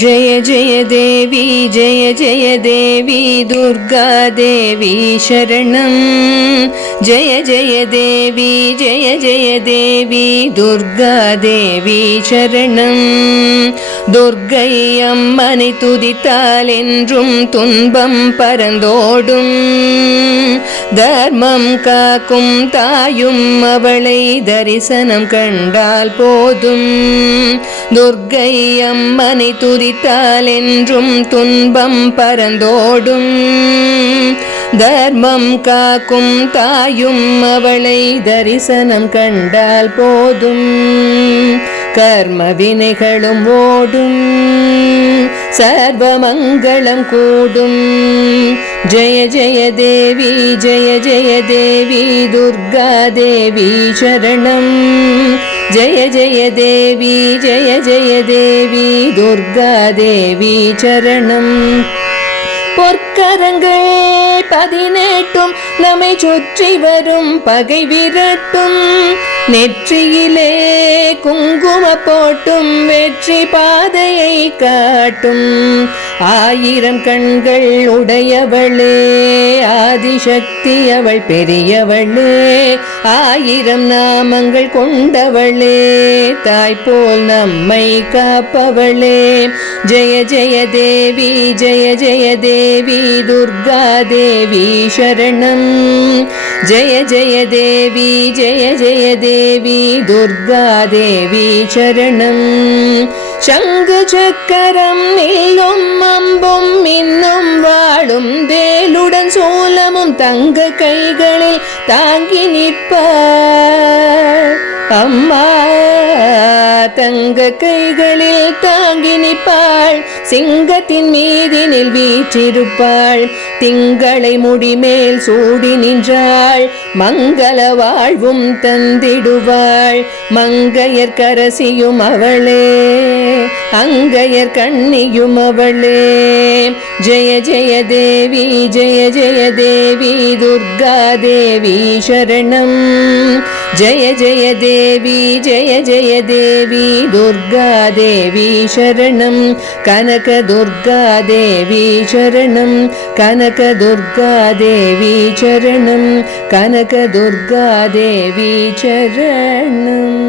जय जय देवी दुर्गा देवी शरणं। जय जय देवी दुर्गा देवी शरणं। துர்க்கை அம்மனை துதித்தால் என்றும் துன்பம் பறந்தோடும். தர்மம் காக்கும் தாயும் அவளை தரிசனம் கண்டால் போதும். துர்க்கை அம்மனை துதித்தால் என்றும் துன்பம் பறந்தோடும். தர்மம் காக்கும் தாயும் அவளை தரிசனம் கண்டால் போதும். கர்ம வினைகளும் ஓடும், சர்வ மங்களம் கூடும். ஜெய ஜெய தேவி துர்கா தேவி சரணம். ஜெய ஜெய தேவி துர்கா தேவி சரணம். பொற்கரங்கள் 18 நம்மை சுற்றி வரும் பகை விரட்டும். நெற்றியிலே குங்கும போட்டும் வெற்றி பாதையை காட்டும். 1000 கண்கள் உடையவளே ஆதிசக்தி அவள் பெரியவளே. 1000 நாமங்கள் கொண்டவளே தாய் போல் நம்மை காப்பவளே. ஜெய ஜெய தேவி துர்கா தேவி சரணம். ஜெய ஜெய தேவி துர்கா தேவி சரணம். சங்கு சக்கரம் இல்லும் அம்பும் இன்னும் வாழும் வேலுடன் சூலமும் தங்க கைகளில் தாங்கி நிற்பார் அம்மா. தங்க கைகளில் தாங்கி நிற்பாள். சிங்கத்தின் மீதினில் வீற்றிருப்பாள். திங்களை முடிமேல் சூடி நின்றாள். மங்கள வாழ்வும் தந்திடுவாள். மங்கையர் கரசியும் அவளே அங்கையர் கண்ணியும் அவளே. ஜெய ஜெய தேவி துர்கா தேவி சரணம். ஜெய ஜெய தேவி துர்கா தேவி சரணம். கனக துர்கா தேவி சரணம். கனக துர்கா தேவி சரணம். கனக துர்கா தேவி சரணம்.